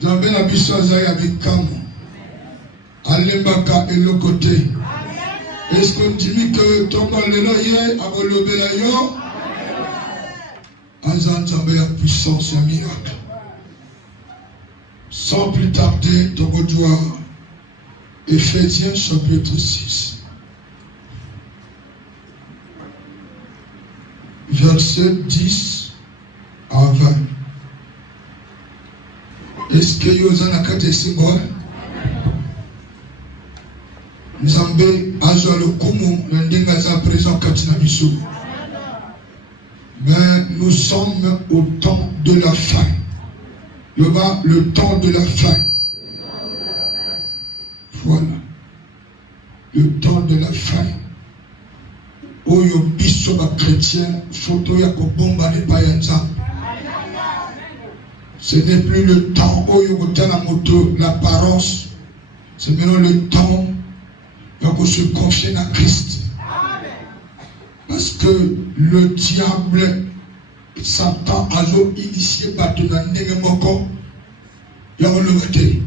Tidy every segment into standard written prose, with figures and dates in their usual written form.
Nzambe na biso azali avec Kamo. Alembaka et le côté. Est-ce qu'on dit que ton lelo ye abolobela yo? Nzambe la puissance et miracle. Sans plus tarder, ton joie. Éphésiens chapitre 6. Verset 10 à 20. Est-ce que vous avez un symbole? Nzambe azwa le kumu na ndenge za présent katina biso. Mais nous sommes au temps de la fin. Le temps de la fin. Voilà. Le temps de la fin. Oyo biso ba chrétien photo ya kobomba ne pa ya Nzambe. Ce n'est plus le temps oyo kotana moto l'apparence. C'est maintenant le temps de se confier à Christ. Parce que le diable, Satan, a initié par de la négamoko. Il a relevé.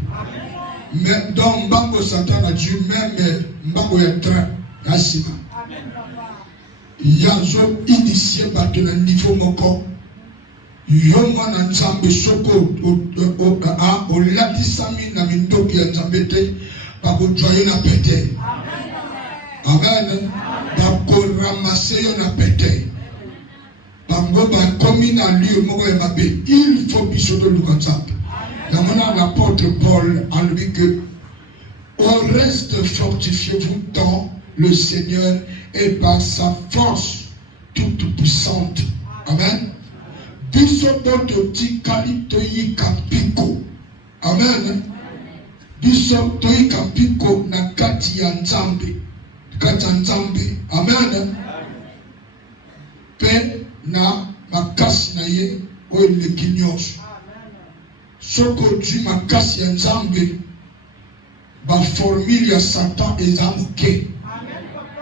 Mais dans Mbango, Satan a dit même Mbango est train. Il a initié par de la niveau moko. Yoma na Nzambe soko o latisami na mindoki ya Nzambe te pa ko joye na pete. Amen. Pa ko ramasser yo na pete. Bango ba komi na lieu moko ya mabe. Il faut biso de Nzambe. La mona l'apôtre Paul a lui que au reste fortifiez-vous dans le Seigneur et par sa force toute puissante. Amen. Biso boto tikali toyi kapiko. Amen. Biso toyi kapiko na kati ya Nzambe. Kati ya Nzambe. Amen. Pe na makasi na ye o eleki nyonso. Soko du makasi ya Nzambe ba formule ya Satan eza moke.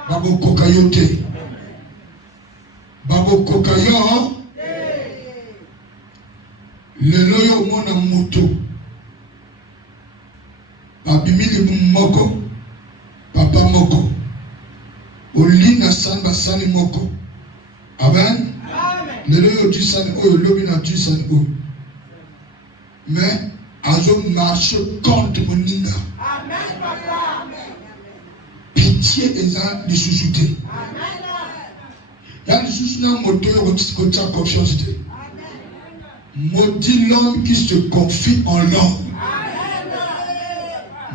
Babokoka yo te. Babokoka yo. Lelo yo mona moto babimili moko papa moko olina samba sani moko. Amen. Lelo yo du sani oyo lobi na du sani oyo mais azo marche contre moninga. Amen papa. Pitié eza lisusu te. Ya lisusu na moto yo kotia confiance te. Maudit l'homme qui se confie en l'homme.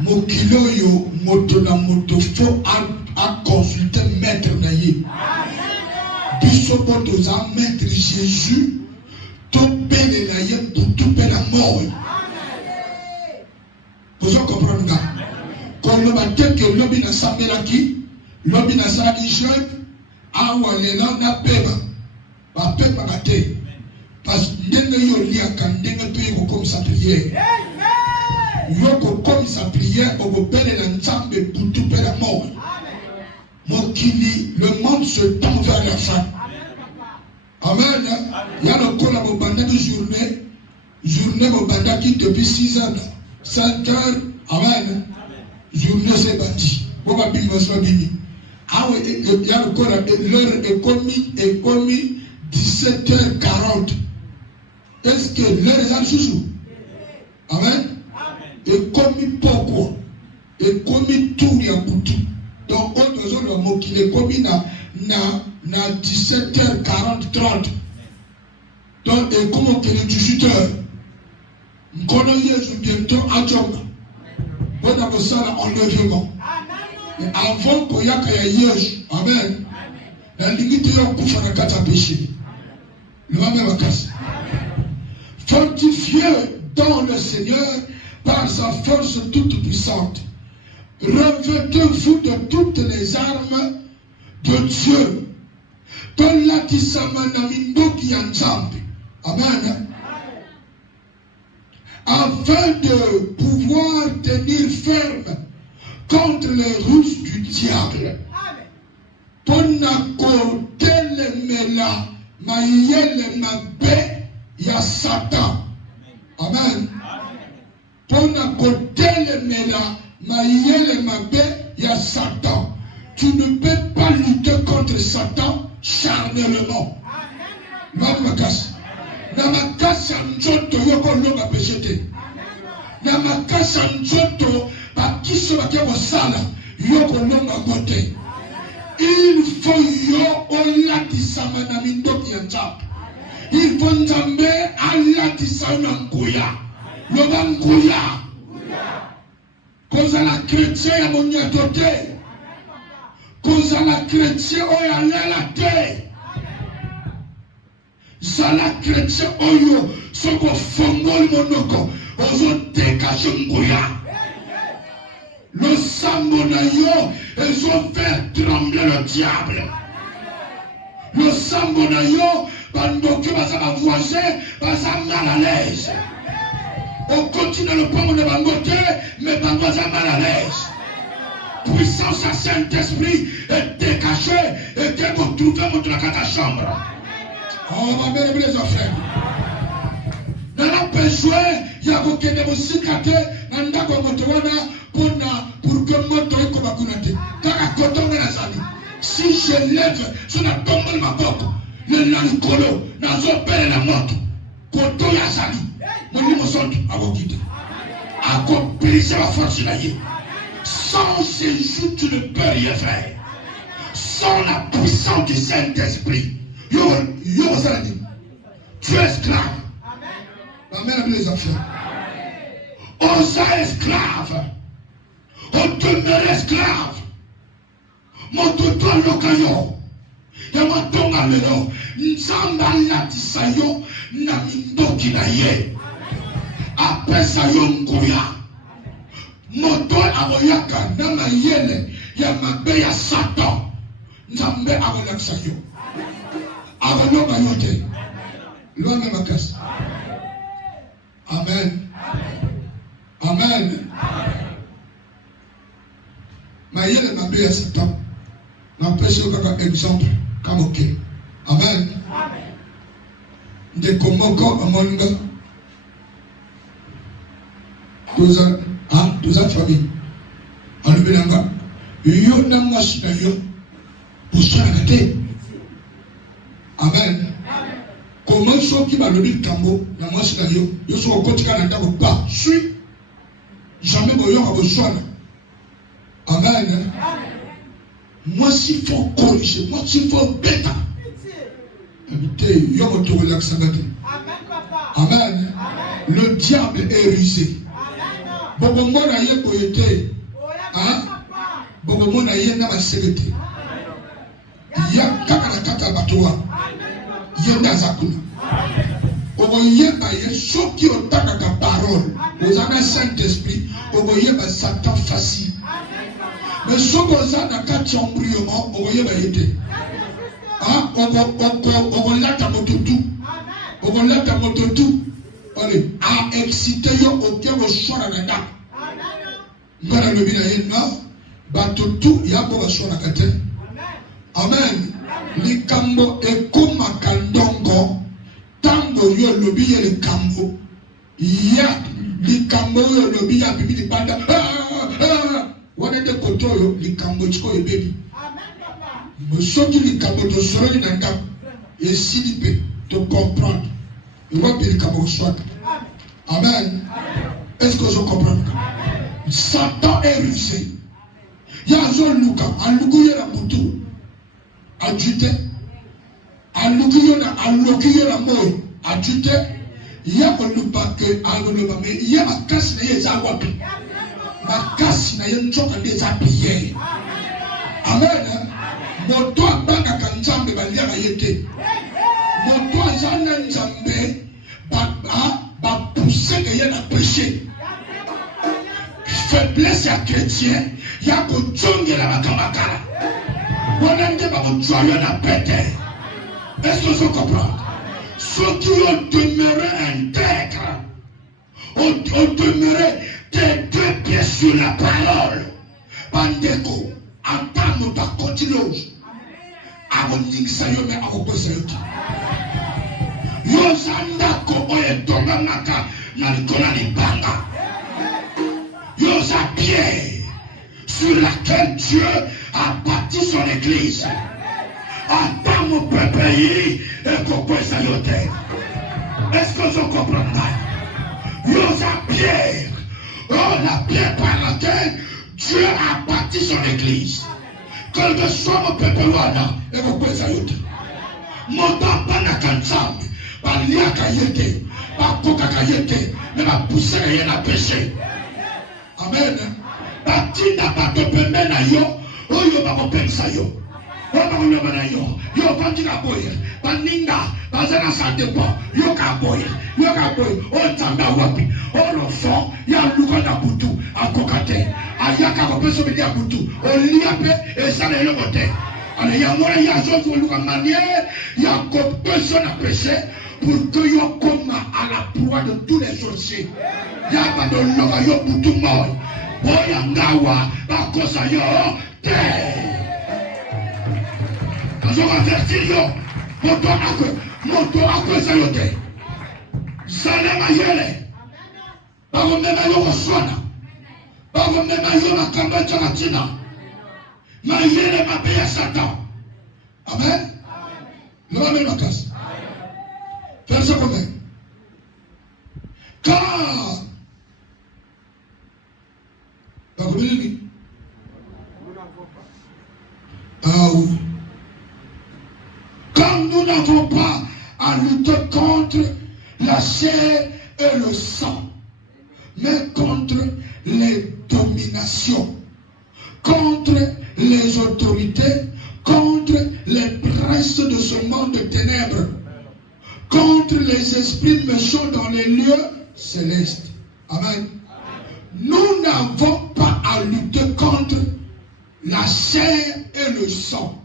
Mokilo yo moto na moto faut à consulter maître na ye. Biso poto za maître Jésus to pene na ye pour tout pene mort. Vous comprenez ça? Quand le matin que l'homme na sambela ki, l'homme na sa jeune, awa le na peba. Ba peba kate. Parce que ndenge yo liaka ndenge to yeko comme sa prière. Yoko comme sa prière au pele na Nzambe pour tout pele mort. Mokili, le monde se tend vers la fin. Amen. Il y a le col à mon bandet de journée mon bandet qui depuis 6 ans, 5 heures. Amen. Journée c'est bâti. Pour ma bimbo soit bimi. Ah oui, il y a le col à l'heure est commis 17h40. Est-ce que l'heure est à sous? Amen. Et commis pourquoi? Et commis tout y a boutou. Donc on doit dire le mot qu'il est commis na 17h40 30. Donc et comment qu'il est 18h? M'kono yesu bientôt à Djonga. On a besoin d'enlèvement. Et avant qu'on y ait yesu, amen. La limite est qu'on fasse un péché. Le même à casse. Fortifié dans le Seigneur par sa force toute puissante. Revêtez-vous de toutes les armes de Dieu. Dans la tisamanamindo ya Nzambe. Amen. Afin de pouvoir tenir ferme contre les ruses du diable. Ponako telemela mayele mabe ya Satan. Amen. Pendant côté le mela, maïele mabe, il y a Satan. Tu ne peux pas lutter contre Satan charnellement. L'homme me casse. Namakasa njoto yoko longa péché. Namakasa njoto bakiso bakebo sala yoko longa gote. Il faut yo olatisa manamindo kianja. Il faut nzambe alatisa nanguya. Longa nguya. Koza la chrétien ya monya dote. Koza la chrétien oya lela te. Zala chrétien oyo soko fongol monoko ozo dégage nguya. Le sambo na yo ils ont fait trembler le diable. Le sambo na yo bandoki baza ba voisin baza mal à l'aise. On continue le pomme de bangote mais bango baza mal à l'aise. Puissance à Saint-Esprit est dégagée et que vous trouvez votre la chambre. Oh, ma belle les frères. Dans la besoin, il y a aucun de vos cicatrices, nanda ko motowana pour que moto eko bakunate. Kaka kotonga na sali. Si je lève sur la tombe de ma porte, le nankolo, na zopere la moto. Koto ya sali. Moni mosoto abokite. Accomplir la force la yé. Sans ces jours, tu ne peux rien faire. Sans la puissance du Saint-Esprit. Tu es esclave. Amen. Les affaires. On s'est esclave. On demeure esclave. Mon toto lokayo. Ya matonga lelo. Nzamba latisayo na mindoki na ye. Apesa yo ngoya. Moto amoyaka na mayele ya mabe ya Satan. Nzambe amoyaksayo. Amoyoka yote. L'homme ma casse. Amen. Amen. Mayele mabe ya Satan. N'empêche kaka exemple comme ok. Amen. De komoko amonga. Doza famille. Alubelanga. Yo na mwasi na yo. Busana kate. Amen. Comment ceux qui m'a levé le cambo, la mwasi na yo, yo so okotika na ndako pas. Suis. Jamais boyon a besoin. Amen. Moi s'il faut corriger, moi s'il faut bêta. Habitez, yo moto relax abate. Amen. Le diable est rusé. Bobo na ye koyete. Hein? Bobo na ye na masekete. Ya kaka na kaka batoa. Yenda zakuna. Obo yeba ye soki otaka ka parole. Ozana Saint-Esprit, obo yeba Satan facile. Mais soki ozana ka embryon, obo yeba yete. Ah, obo lata mototu. Obo lata mototu. Allez, a excité yo aucun choix na nda. Ngana lobi na ye na batotu ya bo choix na kate. Amen. Likambo ekoma kandongo tango yo lobi ye likambo ya likambo yo lobi ya bibi di banda wana de koto yo likambo chiko ebebi. Amen papa. Mosoki likambo to soro na nda esili pe to comprendre. Il va payer likambo soit. Amen. Est-ce que je comprends? Satan est rusé. Ya zo luka aluguye na mutu. Ajute alukiyo na moyo ajute ya koluba ke agoloba me ya makasi na ye za wapi makasi na ye nchoka de za prière. Amen. Moto abanga kanzambe balia yete moto azana nzambe ba pousser que ye na péché faiblesse ya chrétien ya ko jongela bakamakala. Est-ce que je comprends? Ceux qui ont demeuré intègres, ont demeuré tes deux pieds sur la parole. Bandeko, entame ta continuose. Amoning sayo me akoko sayo. Yo zanda ko oye tonga maka na likola libanga. sur laquelle Dieu a bâti son église. Attends mon pays et pourquoi ça y est. Est-ce que vous comprenez? La pierre, la pierre par laquelle Dieu a bâti son église. Quel que soit mon peuple, et pourquoi ça y est. Mon temps pas n'a qu'un sang, pas l'ia kayete, pas coca kayete, mais ma poussée rien à péché. Amen. Batinda batope mena yo, oyo bako pensa yo. Oyo bana yo, yo bandika boye, baninga, bazana sa depo, yo ka boye, o tamba wapi, o lo fond, ya luka na butu, akokate, ayaka ko peso bi ya butu, o liape e sale yo kote. Ale ya mora ya zozo luka manière, ya ko peso na péché pour que yo coma à la proie de tous les sorciers. Ya ba do loka yo butu moi. Boya ngawa bakosa yo te. Kazo avertir yo. Moto akwe sa yo te. Zale mayele. Bako mema yo koswana. Bako mema yo makamba chanatina. Mayele mabeya Satan. Amen. Leva me makasi. Verset combien? Car comme nous n'avons pas à lutter contre la chair et le sang, mais contre les dominations, contre les autorités, contre les princes de ce monde de ténèbres, contre les esprits méchants dans les lieux célestes. Amen. Nous n'avons pas à lutter contre la chair et le sang.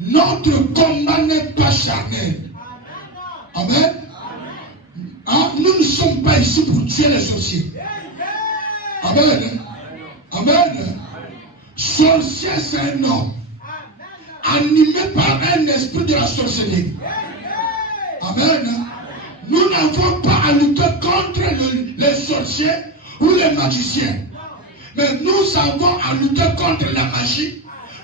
Notre combat n'est pas charnel. Amen. Nous ne sommes pas ici pour tuer les sorciers. Amen. Amen. Sorcier, c'est un homme animé par un esprit de la sorcellerie. Amen. Nous n'avons pas à lutter contre les sorciers ou les magiciens. Mais nous avons à lutter contre la magie,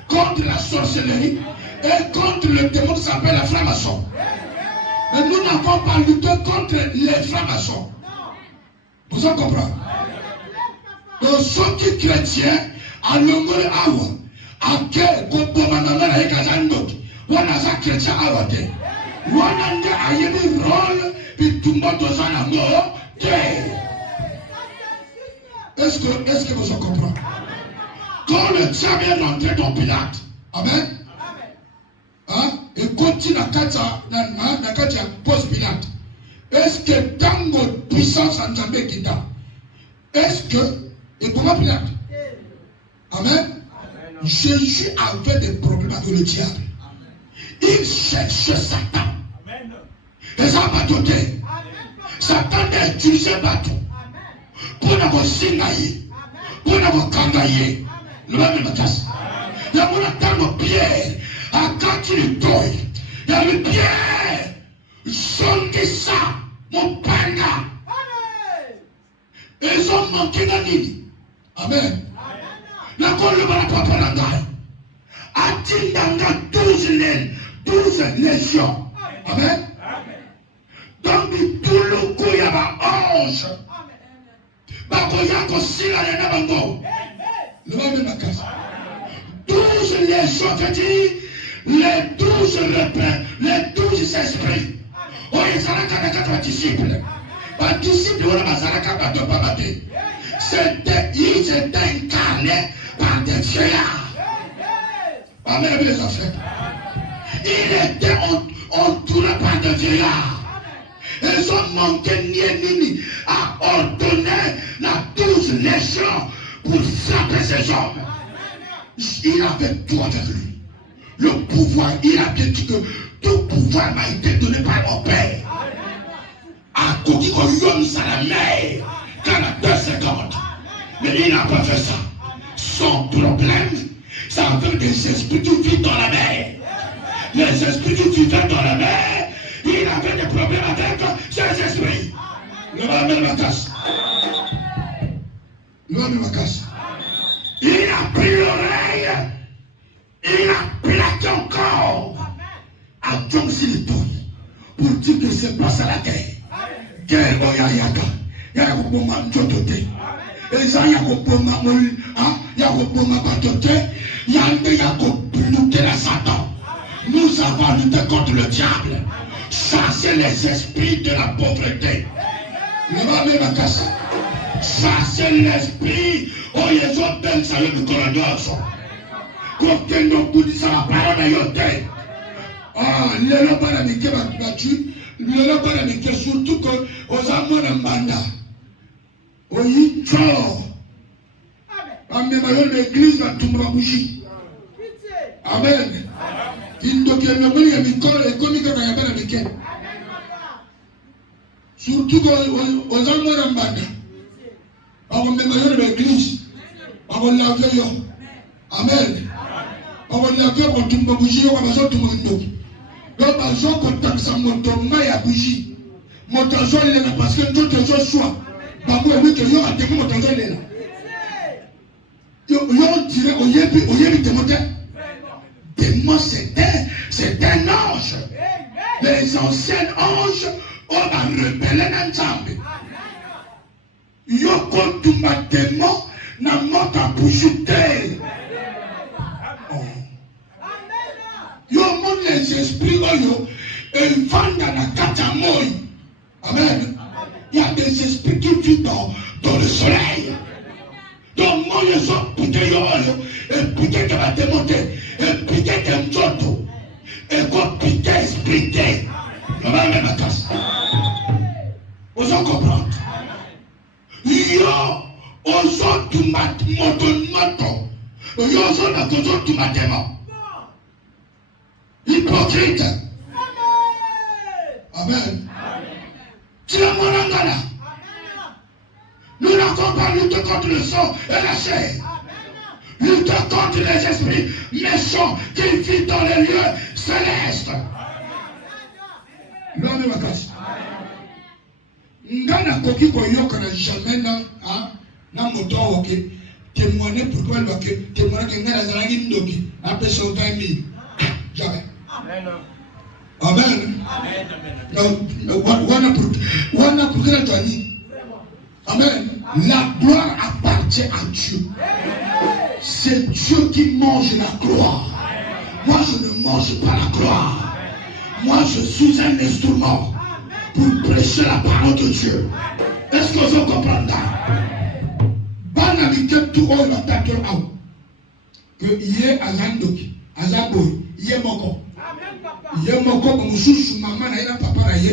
contre la sorcellerie et contre le démon qui s'appelle la franc-maçon. Mais nous n'avons pas à lutter contre les francs-maçons. Vous en comprenez? Donc, ceux qui chrétiens, à l'homme awa, à quel comportement est on a ça chrétien à l'autre. On a un rôle. Est-ce que vous en comprenez? Quand le diable est rentré dans Pilate, amen, et continue à Katia post-Pilate, est-ce que dans notre puissance en Zambé qui est, est-ce que, et comment Pilate? Amen. Jésus avait des problèmes avec le diable. Il cherchait Satan. Et ça va doter. Satan a utilisé le bateau pour nous signaler, pour nous kangayer. Le même matas. Il y a mon pierre à quand il toille. Il y a le pierre. Sonde ça, mon panga. Ils ont manqué d'années. Amen. La colonne va pas prendre la gaille. A-t-il dans 12 légions? Amen. Donc, tout le coup, il y a 11. Le même ma case. 12 légions, je dis, les 12 repères, les 12 esprits. Oh, il y a 4 disciples. Les disciples, ils étaient incarnés par des vieillards. Amen, les enfants. Ils étaient entourés par des vieillards. Ils ont manqué ni à ordonner la 12 légions pour frapper ces hommes. Il avait tout avec lui. Le pouvoir, il a bien dit que tout pouvoir m'a été donné par mon Père. À côté de l'homme, ça la mer, quand a 2 secondes. Mais il n'a pas fait ça. Son problème, c'est avec des esprits qui vivent dans la mer. Les esprits qui vivent dans la mer, il avait des problèmes avec ces esprits. Il a pris l'oreille. Il a plaqué encore à John Silito pour dire que c'est pas ça la guerre. Guerre, il y a Yaka. Il y a Koboma Njotote. Et ça, il y a Koboma Moul. Il y a Koboma Batote. Il y a Kobluté la Satan. Nous avons lutté contre le diable. Chasser les esprits de la pauvreté. Chasser l'esprit. Oh, ils ont donné ça le coronavirus. Quand nous disons la parole à yote. Ah, les lobes d'Amérique battu. Les lobes d'Amérique surtout que aux amours de Mbanda. Oui, ciao. Amen. L'église va tout bouger. Amen. Il doit y avoir un micro et comme il y a un micro. Surtout aux amours de Mbanda. On va mettre l'église. On va laver. Amen. On va laver pour tout bouger. On va tout bouger. Donc, je vais contacter mon tombe et à bougie. Mon tension est là parce que tout est au choix. Babou est que yo a témoin mon tension est là. Yo dirait au yébi témoin. Témoin c'est un ange. Les anciens anges ont rebellé dans le temple. Yo contre ma témoin n'a pas à bouger. Yo monte les esprits et vendent dans la catamoy. Amen. Il y a des esprits qui vivent dans le soleil. Donc moi les autres piquent et piquent de la démonter et piquent de m'joto et qu'on pique esprit. On va même à casse. Vous en comprendre. Yo aux autres moto. Yo aux autres matemo. Hypocrite. Amen. Tu es mon angala. Nous n'avons pas lutté contre le sang et la chair. Lutter contre les esprits méchants qui vivent dans les lieux célestes. L'homme de ma casse. Ngana koki koyoka na jamais na moto oke témoigner pourquoi il va que témoigner que ngana zalaki ndoki après 120 000. Jamais. Amen. Wana pour que la Amen. La gloire appartient à Dieu. C'est Dieu qui mange la gloire. Moi, je ne mange pas la gloire. Moi, je suis un instrument pour prêcher la parole de Dieu. Est-ce que vous comprenez? Banamité tout le monde va que il est Azandoki, Azaboy, il est moko. Il est moko, mon chouchou, maman, il a papa, il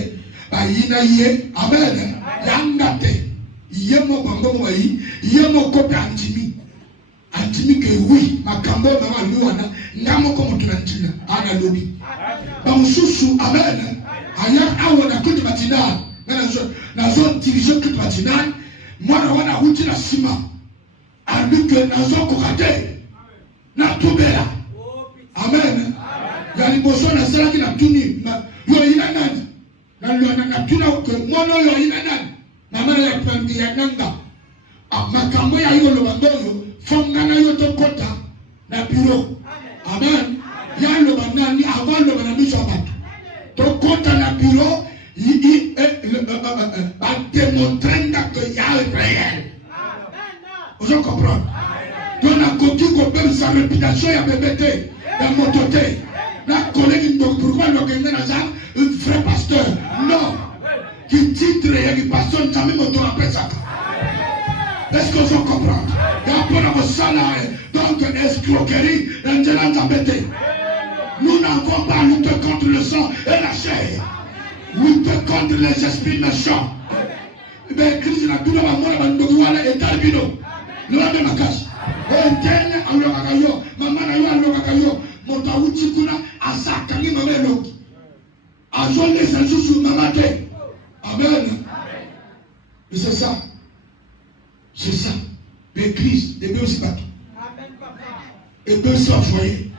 est, amen, yangate. Il est moko, il est moko, antimi. Antimi que oui, ma cambo, maman, louana, n'amoko, mon trantina, analobi. Mon chouchou, amen. Ailleurs, on a que des matinales. Dans la zone division toute matinale, moi, on a route la ciment. Alors que dans la zone corrigée, na toubela. Amen. Il y a une motion dans celle qui n'a tout ni. Il y a une anane. Dans le na tout que moi, non, il y a une anane. Maman, elle a pris un nanga. Ma cambo, il y a eu le bandeau. Fongana, il y a eu kota. Na bureau. Amen. Il y a le banani avant le banani Shabbat. Donc, quand on a bureau, il va démontrer qu'il y a un réel. Vous comprenez? Donc, on a compris qu'on peut sa réputation, il y a BBT, il y a mototé. La collègue, pourquoi on a un vrai pasteur? Non. Qui titre et qui passionne, jamais moto après ça. Est-ce que vous comprenez? Il y a un peu de salaire, donc escroquerie, l'ingénieur embêté. Nous n'avons pas lutté contre le sang et la chair. Lutter contre les esprits méchants. Mais Christ n'a plus de maman à Bandouala et Talbino. Nous avons ma casse. On tient à l'Okakayo, maman à l'Okakayo, Motaouti Kuna, à Sakani Mamelo. À John les Sanjou sur Mamate. Amen. Mais c'est ça. C'est ça. Mais Christ, et bien aussi pas tout. Et bien aussi envoyé.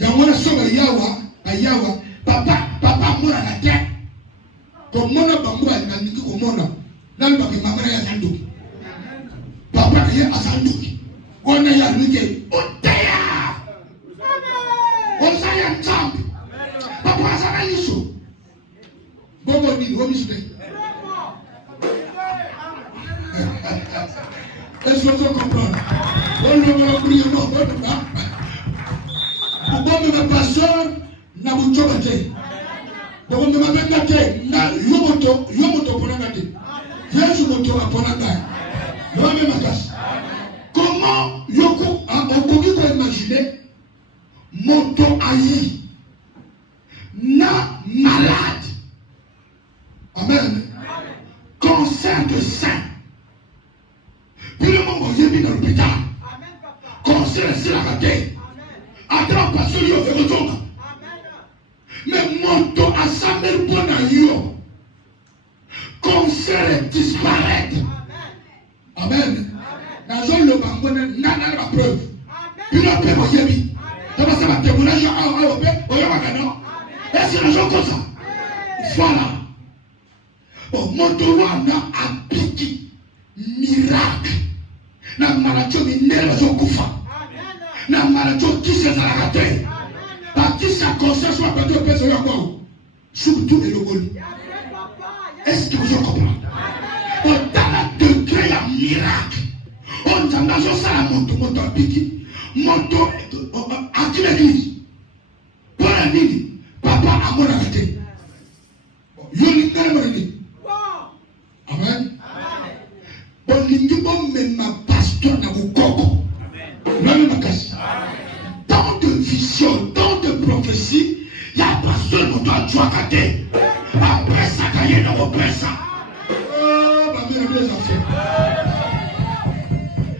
Yamwana soba yawa, ayawa, papa, mura la terre. komona bango alingi komona nani bakemamana ya zandoki papa na ye azandoki wana ya luke oteya osaya nzambe papa azana liso bongo nini omisute est-ce que vous comprenez? On ne va prier non, on ne pasteur na buchobate. Bon me mabengate na yomoto ponangate. Yesu moto aponanga. Yome makas. Comment yoko okoki ko imaginer moto ayi na malade. Amen. Cancer de sein. Puis le moment où j'ai mis dans l'hôpital, cancer est la raté. Attends, parce que yo fait retourner. Mais mon dos a sa mère bonne à yo. Cancer disparaît. Amen. Dans zone le bango n'a la preuve. Puis le père m'a dit, ça va témoignage à l'opé, au Yamagano. Est-ce que les gens comme ça? Voilà. Bon, mon dos a piqué. Miracle. Na maracho minela zokufa. Na maracho kisa zarakate. Ba kisa conscience wa pato pesa yako. Surtout le logoli. Est-ce que vous comprenez? Au dans degré ya miracle. On t'anga zo sala moto apiki. Moto à l'église. Pour la nini? Papa amona kate. Yo ni kana mari. Amen. Bolingi même ma pasteur na bukoko. Même ma casse. Tant de vision, tant de prophétie, il y a pasteur nous doit jouer à côté. Après ça, il y a une represse. Oh, ma mère des affaires.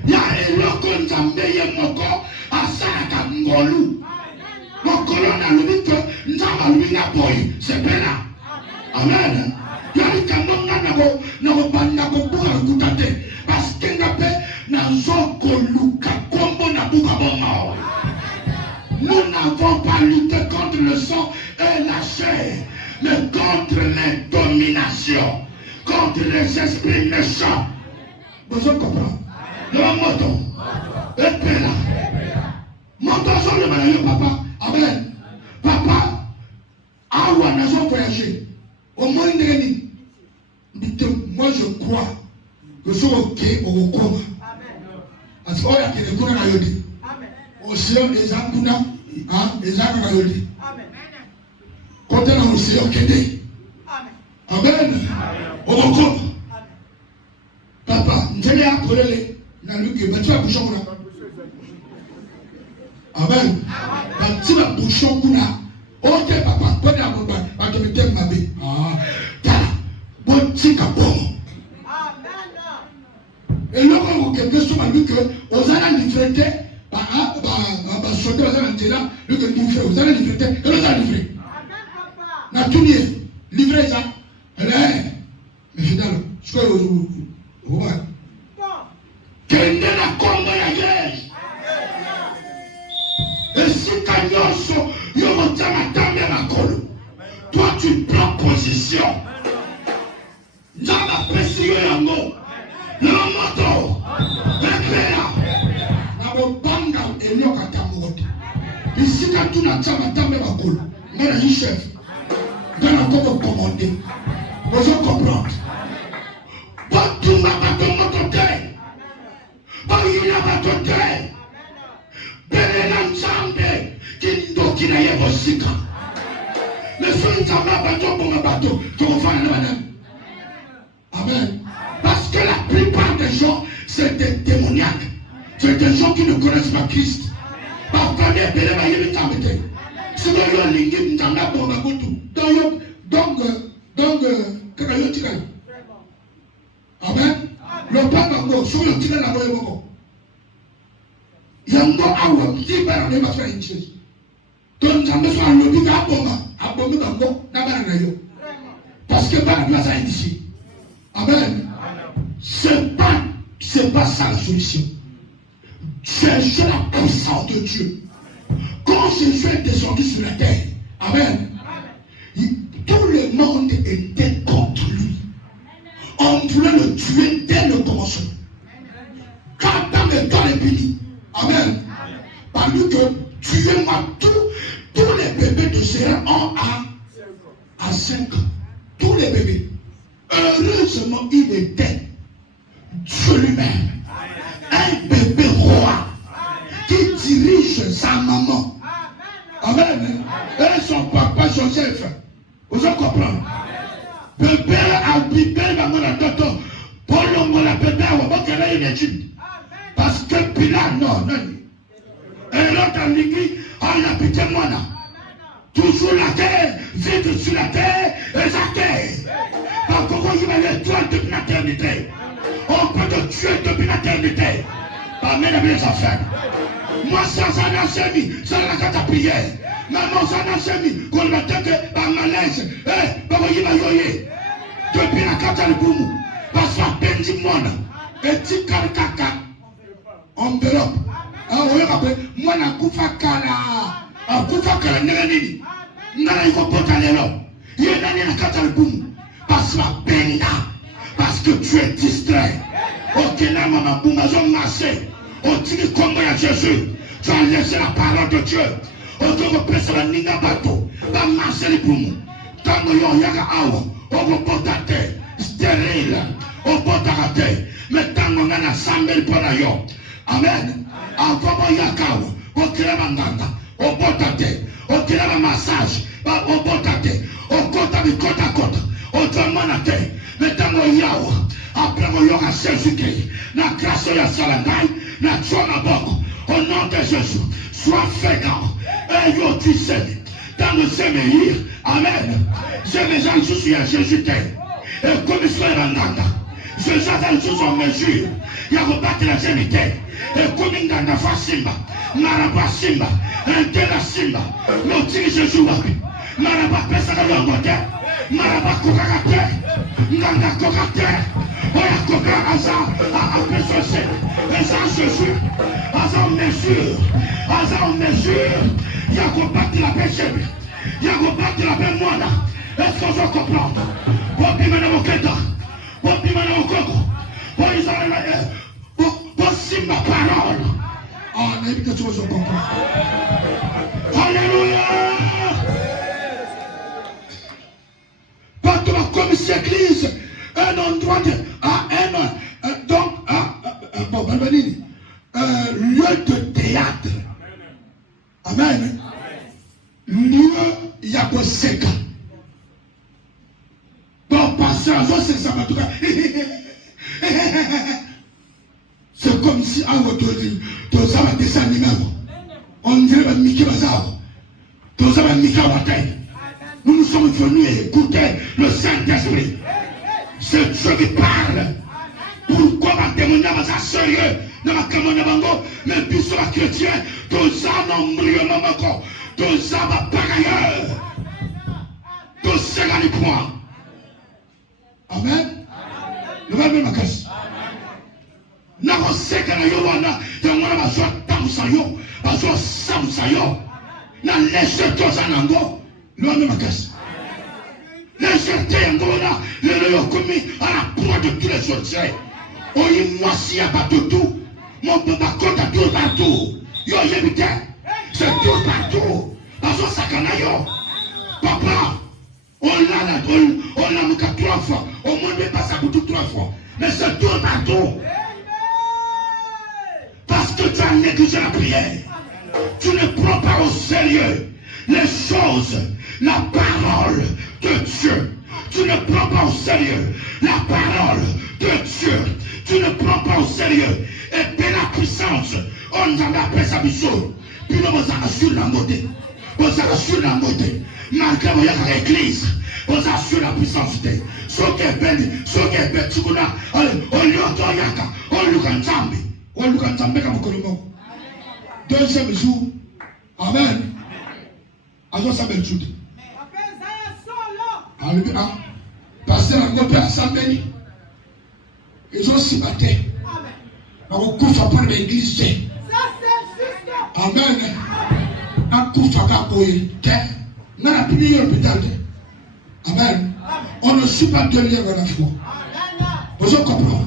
Il y a un loco nzambeye moko asaka ngolu. Moko na lubito nzamba lubina boy. C'est bella. Amen. Yali kamonga nabo banda ko buka kutate parce que ngape na zoko luka kombo na buka bonga. Nous n'avons pas lutté contre le sang et la chair, mais contre les dominations, contre les esprits méchants. Vous comprenez? Le moto, et pela, moto sur le malade papa. Amen. Papa, awa n'a pas voyagé. Au moins moi je crois que ce ok au coma. Parce que la téléphone a yodi. Océan des Akuna, des Akuna yodi. Quand on a océan kédé. Amen. Au coma. Papa, nous allons appeler la lutte que tu as bouchon là. Amen. Tu as bouchon là. Ok papa, prenez à mon bain, à te mettre ma vie. Bon tika bon. Et là quand vous quelque chose m'a dit que aux allez livrer sauter aux allez là, le que livrer aux allez livrer et l'autre allez livrer. Na tout livrer ça. Mais finalement, je crois vous voyez. Quelle est la combat à guerre? Et si Kanyoso, toi tu prends position. Nzamba pesi yo yango. Le moto. Ekela. Na bopanga elioka tamote. Ici quand tu n'as pas tambe bakolo. Ngana yi chef. Ngana ko commander. Vous comprenez? Batu na bato moto te. Ba yina bato te. Bele na nzambe. Kindoki na yebo sika. Le son nzambe bato pour bato. Tu comprends na madame? Amen. Parce que la plupart des gens, c'est des démoniaques. C'est des gens qui ne connaissent pas Christ. Parfois, les bébés va y aller t'embêter. C'est dans le ligne, dans la bombe à tout. Donc, que le tirage. Amen. Le papa, sur le tirage, la bombe. Yango awa, petit père, on va faire une chose. Donc, j'en ai besoin de l'objet à bombe, parce que par la place à ici. Amen. C'est pas ça la solution. C'est la puissance de Dieu. Quand Jésus est descendu sur la terre, amen, tout le monde était contre. tuer dès le commencement. Quand Adam est dans les bénis. Amen. Parce que tuez-moi tous les bébés de Sarah ont à 5 ans. Tous les bébés. Heureusement, il était Dieu lui-même. Un bébé roi qui dirige sa maman. Amen. Et son papa Joseph. Vous en comprenez? Bébé a bibé maman la toto. Pour l'homme la bébé a oublié une étude. Parce que Pilat, non. Et l'autre a dit, on a pitié moi là. Toujours la terre, vite sur la terre, et la terre. Par contre, il va les tuer depuis l'éternité. On peut te tuer depuis l'éternité. Par mes affaires. Moi, sans un enseigne, sans la carte à prière. Maman, sans enseigne, qu'on m'a dit que par malaise, par contre, il va yoyer. Depuis la carte à l'boumou. Parce que peine du monde. Et tu caca. Enveloppe. Ah, oui, moi, na kufa kala. Ah, kufa kala, n'est-ce nini. Nana, il faut pas t'aller là. Il y a un na carte à l'boumou. Parce que peine là. Parce que tu es distrait. Ok, là, maman, boum, ils ont marché. On dit comment il y a Jésus. Tu as laissé la parole de Dieu. On dit que personne n'a pas bateau. Va marcher les boum. Tant que y a awa, on va porter à terre. Stérile. On porte à terre. Mais tant qu'on a 100 000 pour la yo. Amen. Avant y a kawa. On crée ma nganga. On porte à terre. On crée ma massage. On porte à terre. On compte avec côte à côte. On demande à terre. Mais tant qu'on y a après on y aura Jésus-Christ. La grâce de la salangaï. La joie à bord. Au nom de Jésus. Sois fréquent. Et yo tu sais. Dans le séméir. Amen. Je mes gens suis à Jésus-Christ. Et comme il soit en nganga. Je j'attends sous en mesure. Il y a rebattu la génité. Et comme il nganga fa simba. Maraba simba. Intela simba. L'autre Jésus wapi. Maraba pesa ka l'angote. Maraba kokakate. Nganga kokate. Oya koka asa. A pesose. Esa Jésus. Asa en mesure. Asa en mesure. Il y a rebattu la péché. Il y a rebattu la peine moine. Est-ce qu'on se comprend? Pour pimena moketa. Pour pimena mokoko. Pour Israël. Pour simba parole. Ah, mais que tu se comprends. Alléluia. Quand on a comme cette église, un endroit de, lieu de théâtre. Amen. Lieu Yakoseka. Bon, pasteur, c'est ça, en tout cas. C'est comme si tu as un dessin animé. On dirait un Mickey Bazar. Tu as un Mickey Bazar. Nous sommes venus écouter le Saint-Esprit. C'est Dieu qui parle. Pourquoi ma témoignage est sérieux? Mais puis sur la chrétien, tous en nombreux moments, tous en pagailleurs, tous en les points. Amen. Nous allons ma caisse. Nous avons ce que nous avons, nous avons besoin de Tamsayo, besoin de Samsayo. Nous avons laissé tous en ango. Nous avons ma caisse. Légèreté en Gola, le commis à la proie de tous les sorciers. Oui, moi, s'il n'y a pas de tout, mon papa compte à tout partout. Yo, y'habite, c'est tout partout. Parce que ça canaille. Papa, on l'a mis 3 fois. Au moins, il passe à bout 3 fois. Mais c'est tout partout. Parce que tu as négligé la prière. Tu ne prends pas au sérieux les choses, la parole de Dieu. Tu ne prends pas au sérieux la parole de Dieu. Tu ne prends pas au sérieux. Et puis la puissance, on en appelle ça mission. Puis nous avons assuré la montée. Vous avez assuré la montée. Malgré l'église, vous assurez la puissance. Ce qui est béni, ce qui est béni, on lui entend yaka, on lui entend. On lui entend comme Colombo. Deuxième jour, amen. Alors ça me joue. Alléluia. Pasteur a compris à sa béni. Ils ont si battu. On couvre pas l'église. Amen. On couvre pas pour y être. On a pu l'hôpital. Amen. On ne suit pas de lien à la foi. Vous comprenez?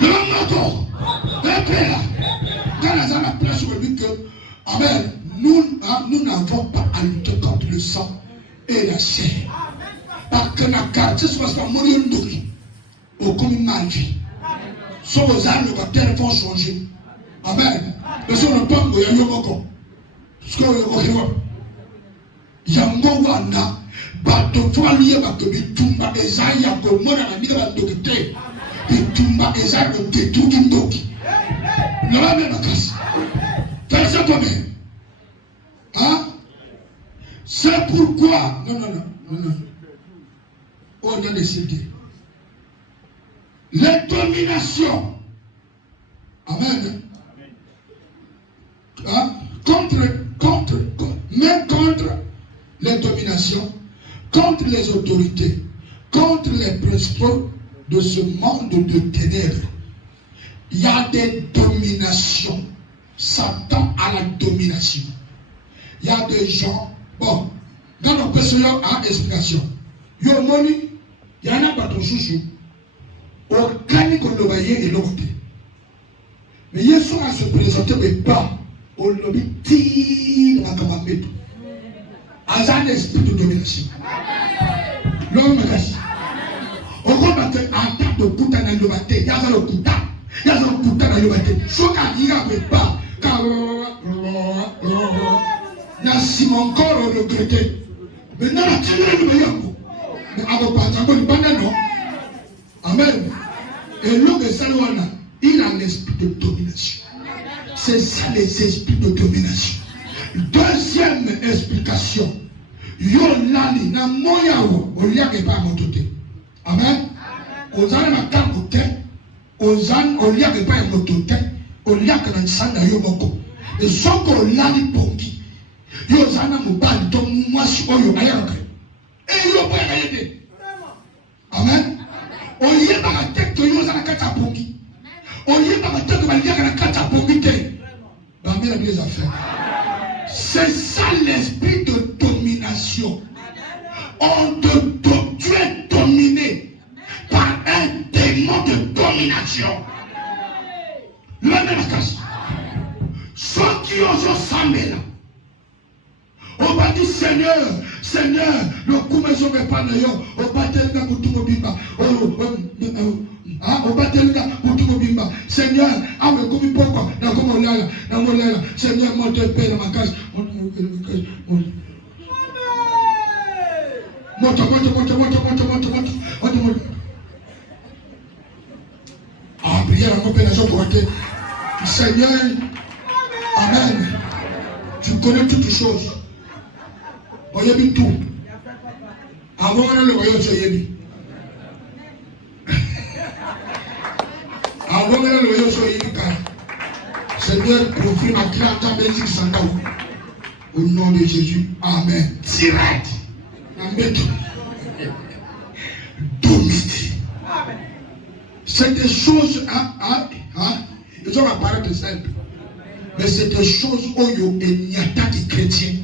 De l'homme quand la a place sur lui que, amen, nous n'avons pas à lutter contre le sang et la chair. Parce que la carte, c'est pas mourir au commun ma vie. Sauf aux âmes, les terres vont changer. Amen. Mais si on ne peut pas, il y a un encore. Ce que vous voyez, il y a un moment où bato fwaliye bato bitumba ezali ya komona na mida bato kite bitumba ezali ko tetuki ndoki la même makasi fais toi-même hein c'est pourquoi non on a décidé les dominations amen hein? Même contre les dominations, contre les autorités, contre les principaux de ce monde de ténèbres. Il y a des dominations. Satan a la domination. Il y a des gens, bon, dans nos personnes à explication. Yo moni, il y en a pas de chouchou. Aucun qu'on le voyait et l'autre. Mais il sont à se présenter, mais pas. On le dit, à Kamameto. Un esprit de domination. L'homme me casse. On va mettre un tas de couta dans le matin. Il y a le couta. Il y a le couta dans le matin. Soit qu'il n'y a pas. Il y a Simon Corps le chrétien. Maintenant, la tirée de meilleur. Mais avant pas, ça ne pas non. Amen. Et l'homme est salouana. Il a l'esprit de domination. C'est ça les esprits de domination. Deuxième explication. Yo lani na moya wo oliake pa motote. Amen. Ozana na kangote. Ozan oliake pa motote. Oliake na sanda yo moko. E soko lani pongi. Yo zana mubali to mwasi oyo ayaka. E yo pa yede. Amen. Oye ba tek to yo zana kata pongi. Oye ba tek ba liaka na kata pongi te. Ba mera les affaires. C'est ça l'esprit de domination. Tu es dominé par un démon de domination. Le même cas. Ceux qui osent s'amener là. On va dire Seigneur, le coup me sauve pas d'ailleurs. On va dire le coup bimba. On va dire le coup bimba. Seigneur, avec comme pourquoi, dans comme on l'a, Seigneur, monte paix dans ma case. Monte. Ah, prière à mon Père, Seigneur, Amen. Tu connais toutes les choses. Voyez tout. Avant le royaume sur Yébi. Avant le royaume sur Yébi. Seigneur, confirme ma grâce à Bénédicte Santaou. Au nom de Jésus. Amen. Direct. Amen. Dominer. C'est des choses, ils ont apparaître simple. Mais c'est des choses où il n'y a pas de chrétiens.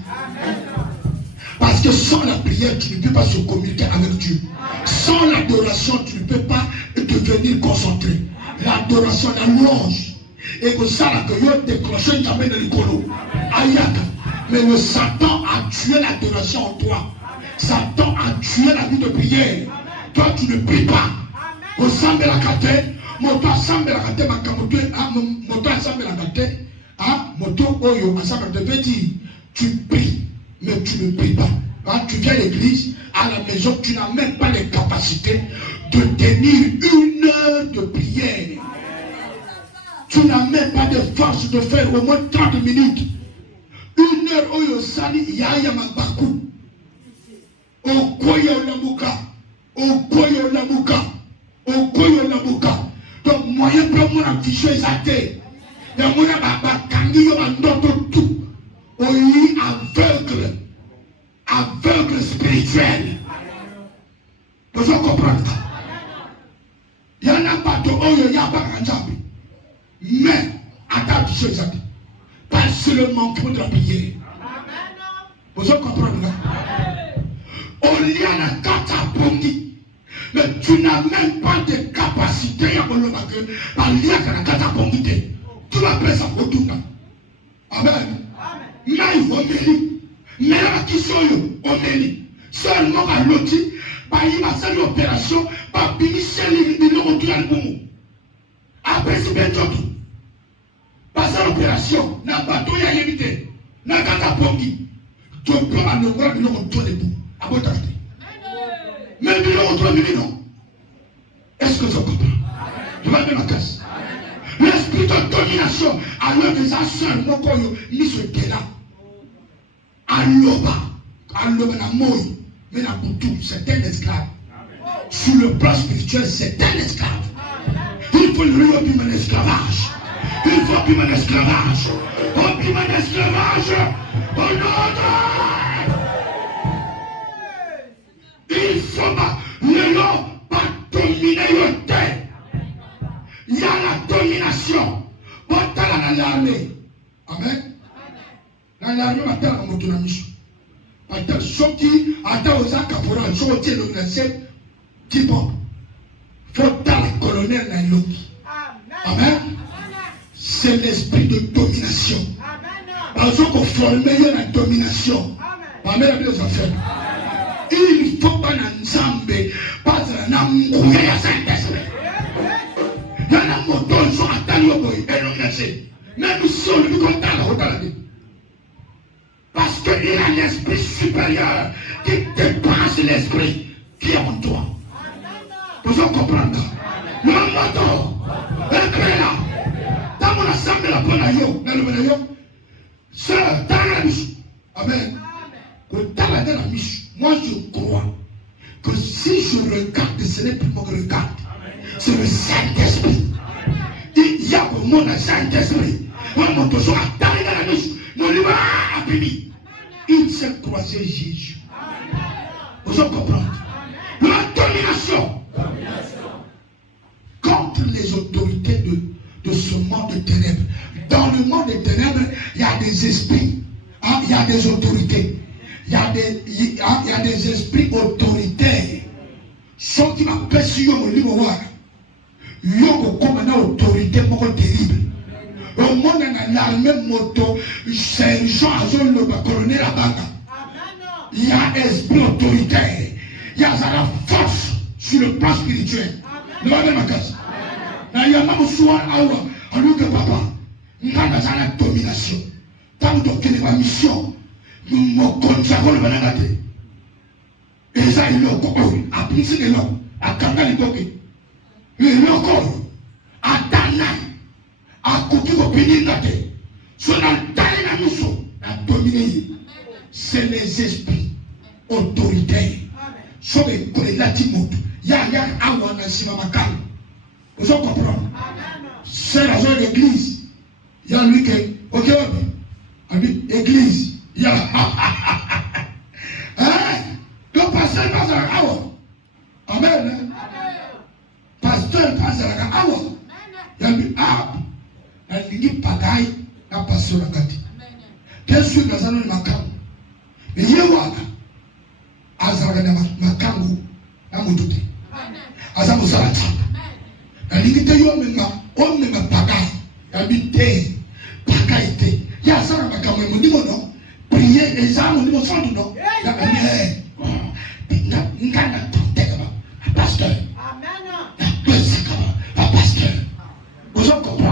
Parce que sans la prière, tu ne peux pas se communiquer avec Dieu. Sans l'adoration, tu ne peux pas devenir concentré. L'adoration, la louange. Et que ça, que vous déclenchez jamais de l'écolo. Ayaka. Mais le Satan a tué l'adoration en toi. Satan a tué la vie de prière. Toi, tu ne pries pas. Au sang de la carte, moto assemble la carte, moto assemble la carte, moto oyo assemble devait dire, tu pries, mais tu ne pries pas. Tu viens à l'église, à la maison, tu n'as même pas les capacités de tenir 1 heure de prière. Tu n'as même pas de force de faire au moins 30 minutes. 1 heure oyo sali yaya mabaku. Okoyo lamuka. Okoyo lamuka. Okoyo lamuka. Donc moyen pour moi afficher ça té. Mais moi ba kangi yo ndoto tout. Oyi aveugle. Aveugle spirituel. Vous comprenez? Il y en a pas de oyo ya ba kanjabi. Mais attention ça. Pas seulement pour la prière. Vous comprenez? On y a la carte à pongi. Mais tu n'as même pas de capacité à colombaquer par lien à la catapomité. Tu l'appelles ça Otuna. Amen. Mais il va mêler. Mais la question est Omeli. Seulement à l'outil, il va faire l'opération, par Michel, il va retourner le boum. Après, c'est bien tout. Passer l'opération, n'a pas tout y a évité. N'a pas catapomité. Tu peux à le voir, il va retourner le boum. À votre avis. Mais il va retourner le boum. Est-ce que tu comprends? Je vais mettre ma casse. L'esprit de domination, alors que ça seul, mon corps, il se déna. Aloba, la moï, mais la boutou, c'est un esclave. Sur le plan spirituel, c'est un esclave. Il faut lui obliger mon esclavage. Il faut obliger mon esclavage. Obliger mon esclavage. Au nom de... Il faut pas, le nom, pas dominer le terre. Il y a la domination. Bon, t'as l'armée. Amen. Dans l'armée, on a un autonomisme. Attends, ceux qui attendent aux caporaux, ceux qui ont le type, faut la colonel Nairobi. Amen. C'est l'esprit de domination. Parce qu'on forme la domination. Amen. La Bible affaires. Il faut pas n'ensemble, pas un à Saint-Esprit. Il y a un moton sur un talon et non merci. Même si on lui compte la parce qu'il y a l'esprit supérieur qui dépasse l'esprit qui est en toi. Vous comprenez? Le moto, le là, dans mon assemblée, la bonne aïe, dans le bon aïe, c'est dans la mission. Amen. Dans la mission, moi je crois que si je regarde, ce n'est plus moi que je regarde, c'est le Saint-Esprit. Il y a au monde un Saint-Esprit. Moi, mon tour a dans la mission, mon livre a fini. Il s'est croisé Jésus. Vous comprenez? La domination contre les autorités de ce monde de ténèbres. Dans le monde des ténèbres, il y a des esprits, il y a des autorités, il y a des esprits autoritaires. Ceux qui m'appellent sur le livre, il y a une autorité terrible. Au monde dans l'armée moto, sergent à zone le colonel à Banga. Il y a esprit autoritaire. Il y a la force sur le plan spirituel. Ne va pas ma case. Il y a même soin à lui que papa. Il y a la domination. Tant que tu as une mission, nous consacrons le bananate. Et ça, il est encore à pousser les noms, à Kanga les toqués. Il est encore à Dana. À côté de Péninate, sur la taille de la mission, à dominer, c'est les esprits autoritaires. Sur les latimotes, il y a un awan à Simamakal. Vous comprenez? C'est la zone d'église. Il y a lui qui est, ok, église. Il y a. Hein? Le pasteur passe à la awan. Amen. Pasteur passe à la awan. Il y a lui, alingi pagai na pastor ngati kesu ngazano ni makamu yewaga azaraga na makangu na mutute azamu salati alingi te yo mema pagai abite pagai te ya sara makamu mundimo no prier examen ndimo sandu no na ngana tondeka ba pastor amen na pesaka ba pastor vous comprenez?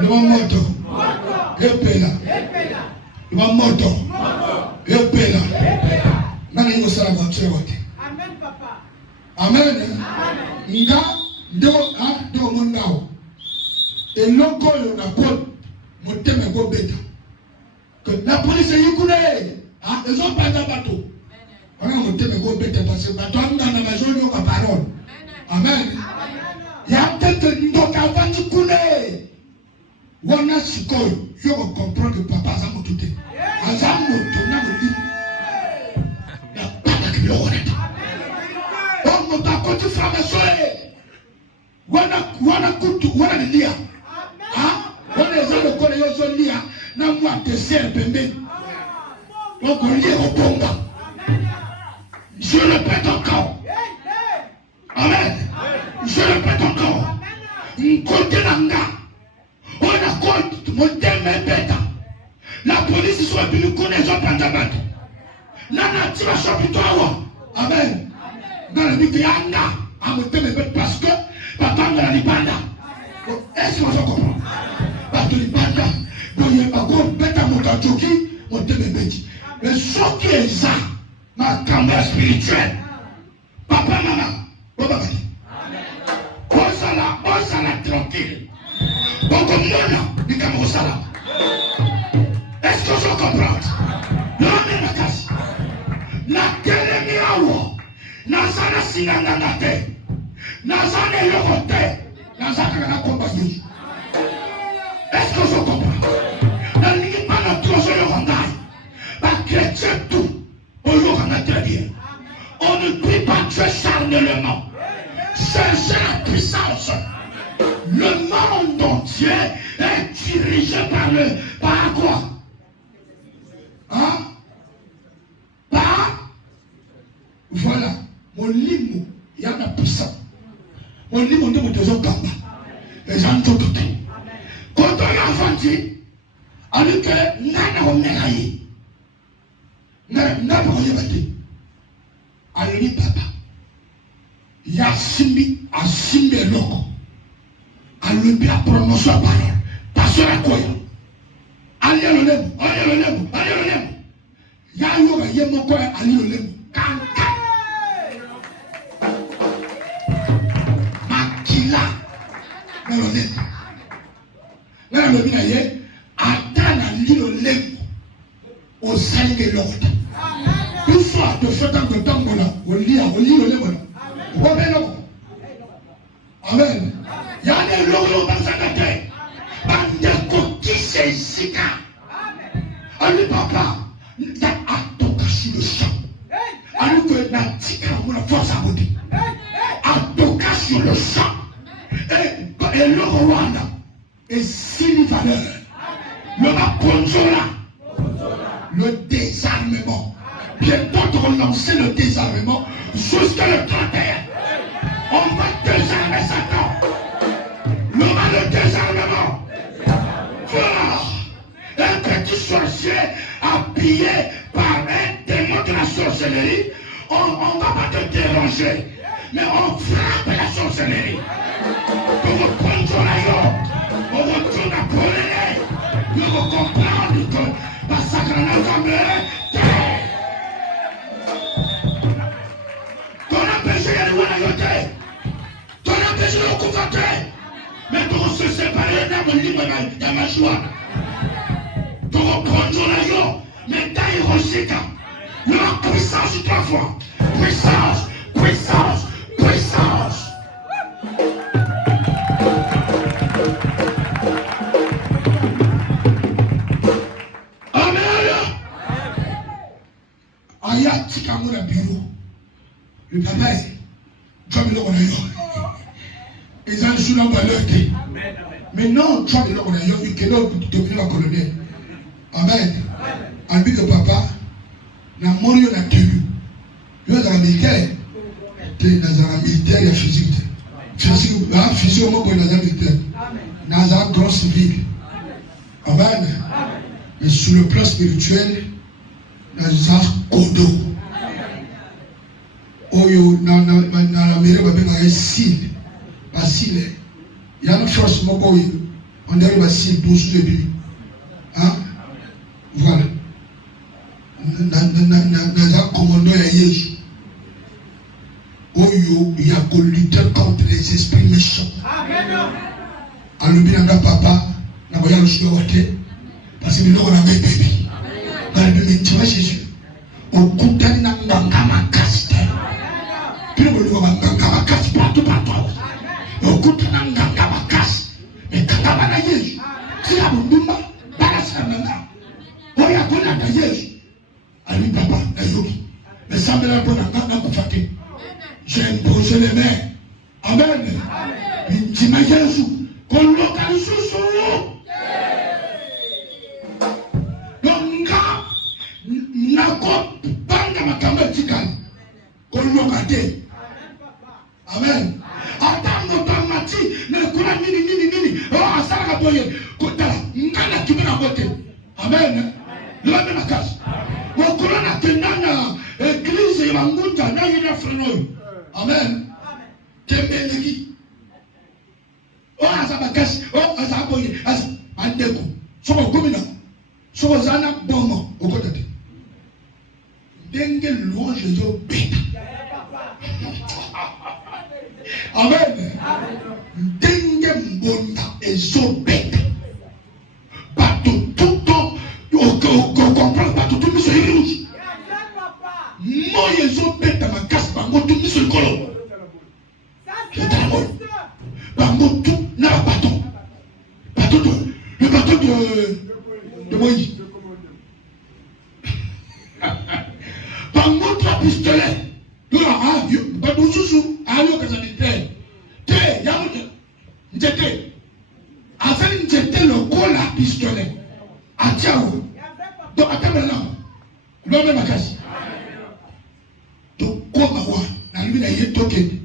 Le moto, epela. Le moto, epela. Nana yiko sala kwa wote. Amen papa. Amen. Nga do mondao. Eloko yo na pot moteme go beta. Que la police yikune ils ont pas de bateau. Moteme go beta parce que bateau anga na maison yo ka parole. Amen. Ya peut-être ndoka vanti kune. Wana sikoyo, yo comprendre que papa a motote. Aza moto na moli. Na papa ki lo wona. On mo ta ko tu frama soe. Wana kutu wana lia. Wana ezalo ko yo zo lia na mwa te ser pembeni. On ko lia ko ponga. Je le Amen. Dans le but yanda, parce que papa me l'a dit banda. Est-ce que vous comprenez? Parce que les banda, il y a pas de bête à mon kachoki, mon témébéti. Mais ce qui est ça, ma caméra spirituelle, papa, maman, papa, on s'en a tranquille. Donc, on dit comme ça. Est-ce que je comprends? Non, mais la casse. Na tele miawo. Na sana sinanga na te. Na sana yokote. Na sana na komba Yesu. Est-ce que je comprends? Na nigi pas na trozo yokondai. Pas chrétien tout. On yokanda très bien. On ne prie pas Dieu charnellement. Cherchez la puissance. Le monde entier est dirigé par quoi? Hein? Par voilà. Mon limo, il y a la puissance. Mon limo, on est au Gamba. Les gens sont tout. Quand on a enfanté, alors que n'a pas méraillé. N'a pas méraillé. Alors, papa. Yassimi Assimi Loko. Allubi a prononcé la parole. Pasteur à quoi? Allez le lème, allez le lème, allez le lème. Yayo va yemo quoi, allez le lème. Kanka. Makila. Mais le lème. Là, le binaye, attends à l'île le lème. Au sein de l'ordre. Une fois de ce temps de temps, on lit le lème. Amen. Il y a des logos dans sa tête. Bandeko qui s'est zika. Allez papa, il a atoka sur le champ. Allez que la tika ou la force à côté. Atoka sur le champ. Et le Rwanda est si valeur. Le Maponzola. Le désarmement. Bientôt relancer le désarmement jusqu'à le 31. On va désarmer Satan. On va le désarmement. Voilà. Un petit sorcier habillé par un démon de la sorcellerie. On ne va pas te déranger. Mais on frappe la sorcellerie. Pour vous prendre la gueule. Pour vous tourner à brûler. Pour vous comprendre que parce que nous avons ton empêché de voir la yoté. Ton empêché de conforter. Mais pour se séparer d'un libre de ma joie. Pour prendre la gueule. Mais d'ailleurs aussi, la puissance trois fois. Puissance, puissance, puissance. Amen. Aya tika mo na bureau. Le papa est job de l'oreille. Ils ont sur la valeur. Mais non, job de l'oreille, il est là devenir la colonel. Amen. Ami de papa, na mori na tenu. Yo dans la militaire. Dans la militaire, il y a physique. Physique, physique, on va dans la militaire. Dans la grand civil. Amen. Mais sur le plan spirituel, dans la kodo. Oyo, dans la mairie, on va un cil. Un cil. Il y a une force, on arrive à cil pour sous le but. Hein? Voilà. Dans un commandant, il y a Jésus. Oyo, il y a qu'on lutte contre les esprits méchants. Alors, bien, papa, n'a pas le choix. Parce que nous avons un bébé. Dans le bébé, tu vois Jésus. Au coup d'un angama caste. Puis nous avons un angama caste partout. Au coup d'un angama caste. Mais quand on a Jésus, tu as mon bimba, balasana. Oya qu'on a Jésus. Ali papa, Nayoki. Mais ça me l'a donné un coup fatigué. J'ai imposé les mains. Amen. Tu m'as Jésus. Qu'on localise sur vous. Nako banga makamba tikani kolokate. Amen. Ata motamati ne kuna nini oh asaka boye kotala ngana kibina bote. Amen. Lwa na kasi. Wo kuna na tendana église bangunja na yina freno. Amen. Tembeleki. Oh azabakashi, oh azaboye, az andeko. Sobo komina. Sobo zana bomo okotate. Denge louange zo beta. Amen. Denge mbonda ezo beta. Bato tuto comprendre bato tout miso yiruji. Moye zo beta makasi bango tout miso likolo. Bango tout na bateau. Le bateau de Moïse. Bango trois pistolets. Bango chouchou. Ayo kazanite. Te, yamu. Njete. Afin njete le cola pistolet. Atiao. Donc attends maintenant. L'homme makasi. Donc quoi mawa. Na lui na yé token.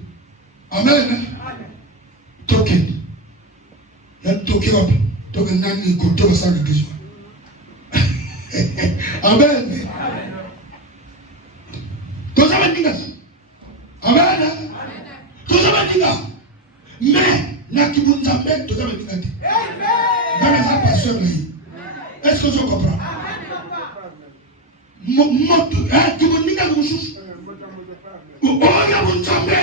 Amen. Token. Ya token up. Token nani koto sa l'église. Amen. Tout ça va dire. Amen. Tout ça va dire. Mais na kibunzambe tout ça va dire. Amen. Ça pasteur là. Est-ce que je comprends? Moto, kibunzinga kushusha. Oya bunzambe.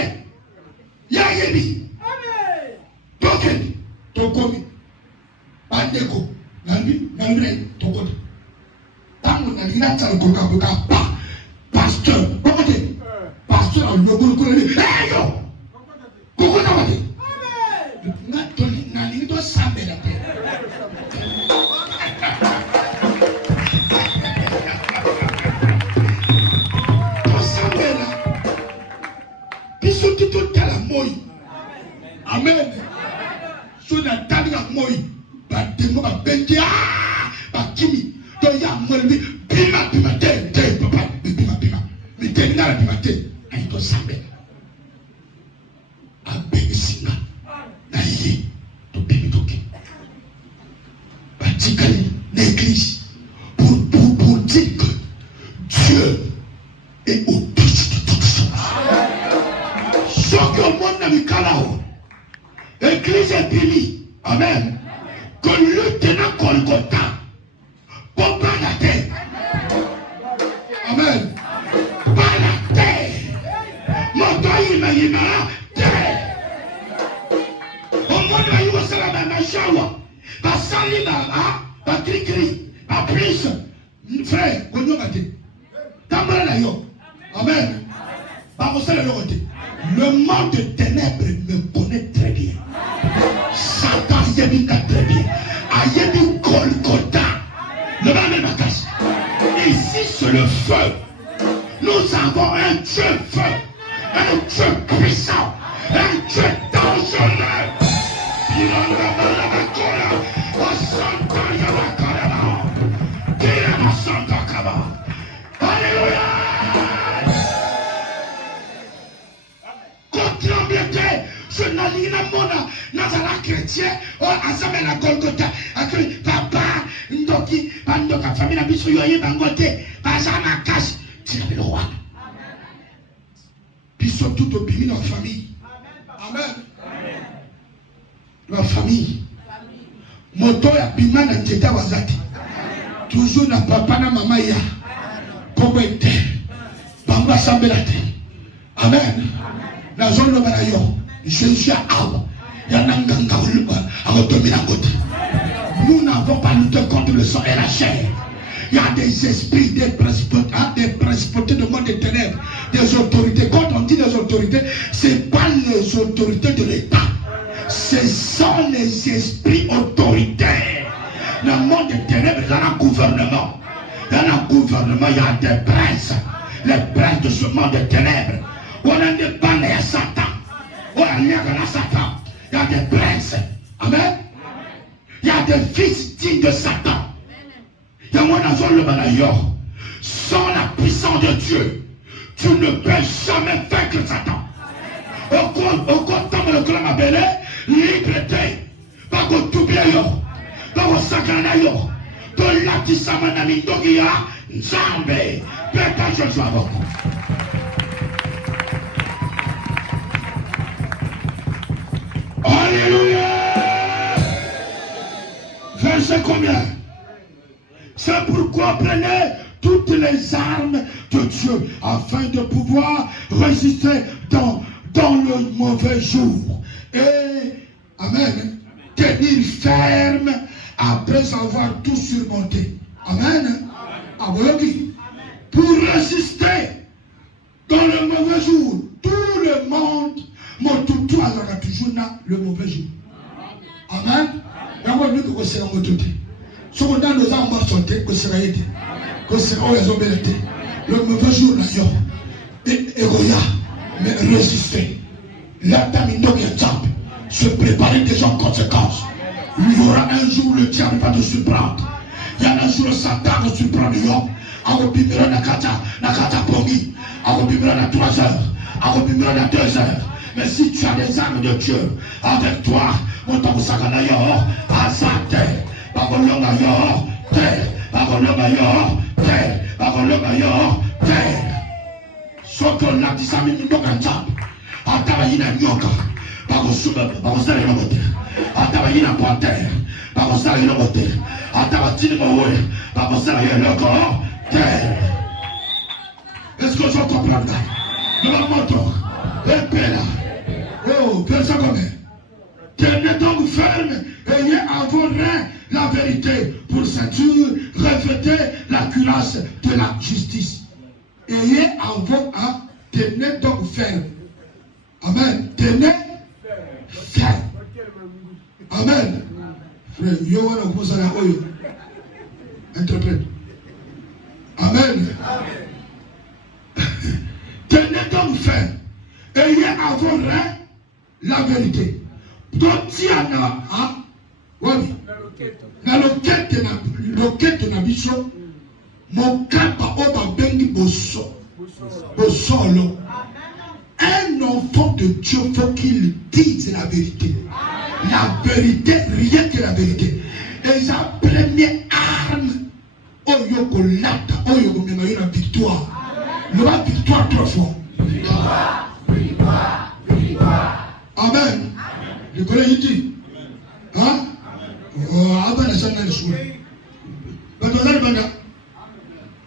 Ya yebi. Amen. Token. Tokomi. Bandeko. Nani tokomi. Tango nalina tsala koka pa. Pasteur. Kokote. Pasteur a logo ko ni. Eh yo. Kokota wate. Amen. Ngatoli nani do sambe la pe. Do sambe la. Biso tito tala moi. Amen. So na tali moi. Ba demo ba benje ba kimi. To ya mwelbi bima te papa bima mi te na bima te ai to sambe abegi singa na yi to bimi toki batikali l'église pour dire que Dieu est au-dessus de toute chose. Ce que le monde n'a mis qu'à là-haut, l'église est bénie. Amen. Que le tenant Golgotha pour pas la terre. Amen. Pas la terre. Mon doigt il m'a terre. Au monde va y avoir la même chawa. Pas sans l'imam, pas cri, pas plus. Frère, on y va te. T'as la yo. Amen. Pas vous savez le monde de ténèbres me connaît très bien. Satan y est très bien. Ayebi Golgotha. Le même casse. Ici c'est le feu. Nous avons un Dieu feu, un Dieu puissant, un Dieu dangereux. Alléluia. Je n'allie pas mon nazala chrétien, oh, azame la Golgotha, akri papa, ndoki, pandoka, famille la biso yoye bangote, bazama cache, tire le roi. Biso tout au bimi dans la famille. Amen. La famille. Moto ya bima na njeta wazati. Toujours na papa na mama ya. Comme était. Bamba sambelate. Amen. Na zone bana yo. Jésus a awa. Yananganga uluba. Agotomina gote. Nous n'avons pas lutté contre le sang et la chair. Il y a des esprits, des principautés de monde des ténèbres, des autorités. Quand on dit des autorités, ce n'est pas les autorités de l'État. Ce sont les esprits autoritaires. Le monde des ténèbres, il y a un gouvernement. Dans le gouvernement, il y a des princes. Les princes de ce monde des ténèbres. On a des bannes à Satan. On a des à Satan. Il y a des princes. Amen. Il y a des fils dignes de Satan. Sans la puissance de Dieu, tu ne peux jamais vaincre Satan. Au compte de le clan appelé liberté. Pas que tout bien yo. Pas que sacrana yo. De la tissamana mindogia. Nzambe. Père, je joue avec vous. combien? C'est pourquoi prenez toutes les armes de Dieu afin de pouvoir résister dans le mauvais jour. Et, amen, tenir ferme après avoir tout surmonté. Amen. Amen. Pour résister dans le mauvais jour. Tout le monde, tout aura toujours le mauvais jour. Amen. Amen. Le mauvais jour, mais résister. Se préparer déjà en conséquence. Il y aura un jour où le diable va te surprendre. Il y a un jour où Satan va surprendre l'homme. Akobimira nakata pongi. Akobimira na 3 heures. Akobimira na 2 heures. Mais si tu as les armes de Dieu avec toi, mon temps sakana yo, azate. Bakolonga yo, terre. Bakolonga yo, terre. Bakolonga yo, terre. Soko la disami ndoka njab. Ataba yina nyoka. Bakosuma, bakosala yinobote. Ataba yina panter. Bakosala yinobote. Ataba tini mowe. Bakosala yinoko. Terre. Est-ce que je comprends ça? Nous la moto. Épée là. Oh, fais ça comme ça. Tenez donc ferme, ayez à vos reins la vérité pour ceinture, revêtez la cuirasse de la justice. Ayez à vos reins, tenez donc ferme. Amen. Tenez ferme. Amen. Frère, Yohanna Kousala Oyo. Interprète. Amen. Tenez donc ferme. Ayez à vos reins la vérité. Donc, si on a, oui, na loquette na biso, mon kapa oba bengi boso, bosolo. Un enfant de Dieu faut qu'il dise la vérité. La vérité, rien que la vérité. Et sa première arme, oyo kolata, oyo komema la victoire. La victoire 3 fois. Amen. Le collège il dit, hein? Oh, avant la salle de souhait.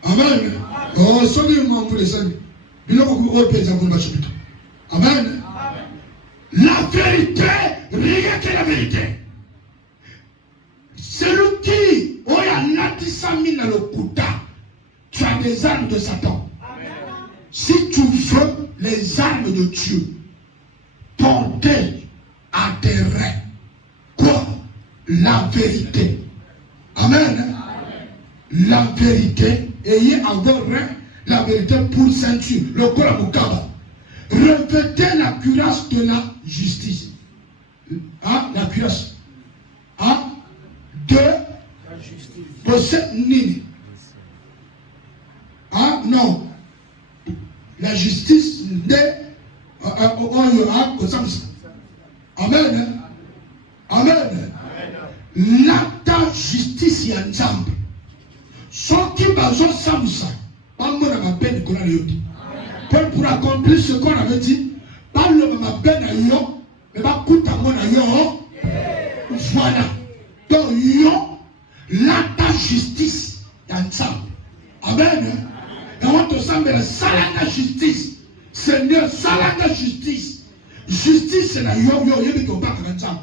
Amen. Oh, soyez moi pour les saluts. Il a beaucoup de pays à vous battre. Amen. La vérité, rien que la vérité. Celui qui, oh, y a natisami dans le kouta, tu as des armes de Satan. Si tu veux les armes de Dieu, portez à tes reins. Quoi? La vérité. Amen. La vérité. Ayez à vos reins la vérité pour ceinture. Le corps à Moukaba. Revêtez la cuirasse de la justice. Hein? La cuirasse. Hein? De la justice. Possède Nini. Hein? Non. La justice de Amen. Amen. L'acte justice ya nzambe. Soki bazo samsa, pas mon ma peine qu'on a dit. Pour accomplir ce qu'on avait dit, pas le ma peine à yo, mais pas coûte à mon yo. Voilà. Donc yo, l'acte justice ya nzambe. Amen. Et on te semble la salade justice. Seigneur, salade justice. Justice, c'est la yo-yo, yébi ko baka nzambe.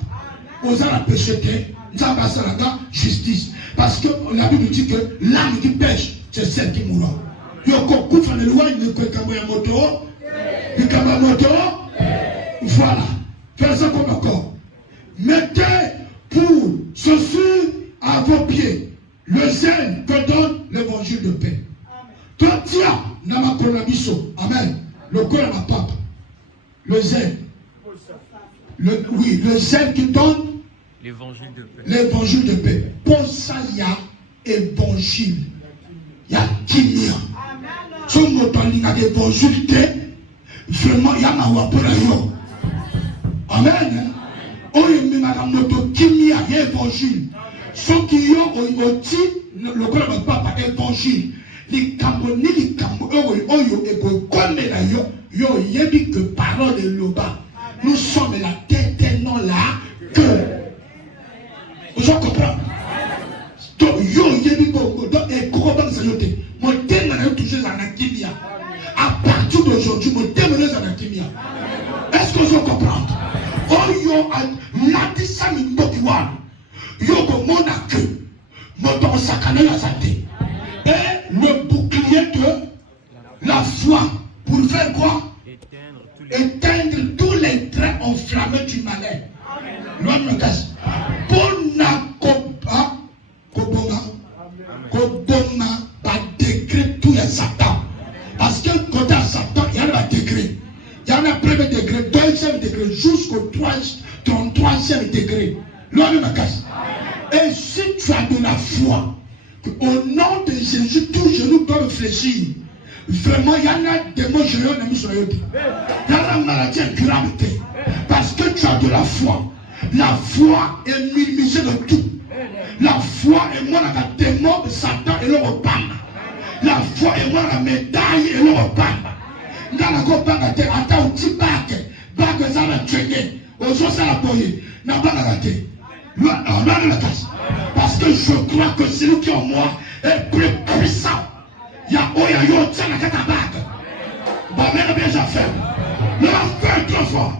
Osa la pécheté, nzambe salada justice. Parce que la Bible dit que l'âme qui pêche, c'est celle qui mourra. Yoko kufa le loi, il ne peut qu'à moto. Il kama moto. Voilà. Fais ça comme encore. Mettez pour chaussures à vos pieds le zèle que donne l'évangile de paix. Totia nama konabiso. Amen. Le corps à ma papa. Le zèle. Oui, le zèle qui donne l'évangile de paix. L'évangile de paix. Pour ça, il y a évangile. Il y a kimia. Si on a l'évangile, vraiment, il y a ma waporayo. Amen. Oh, il y a moto kimia, il y a évangile. Ceux qui ont aussi le corps de papa, évangile. Les Camerounais, les Camerounais, yo, yebi que parole de l'oba. Nous sommes la tête et non la queue. Vous en comprenez? yo yebi bongo donc et kokoba sayote mon thème na toucher en akimia à partir d'aujourd'hui mon thème na en akimia est-ce que vous comprenez oh yo lati sami mboki wana yo ko mona que moto sakana ya santé et le bouclier de la foi pour faire quoi? Éteindre tous les traits enflammés du malin. L'homme me casse. Pour Koboma va décret tout les Satan. Parce que quand à Satan, il y a un décret. Il y a un premier degré, deuxième degré, jusqu'au 33e degré. L'homme me casse. Et si tu as de la foi, au nom de Jésus, tout genou doit réfléchir. Vraiment, il y en a des mots je n'ai mis sur le dit. Il y a la maladie incurable. Parce que tu as de la foi. La foi est minimisée de tout. La foi est moi la démon de Satan et le repamba. La foi est moi la médaille et le repamba. Dans la copanga, attends, tu bagues. Bagues, ça va traîner. Aux autres, ça va boyer. N'a pas la raté. Parce que je crois que celui qui est en moi est plus puissant. Il y a Oya Yo Tchanakata Bague. Ma mère a bien fait. Le fait trop fort.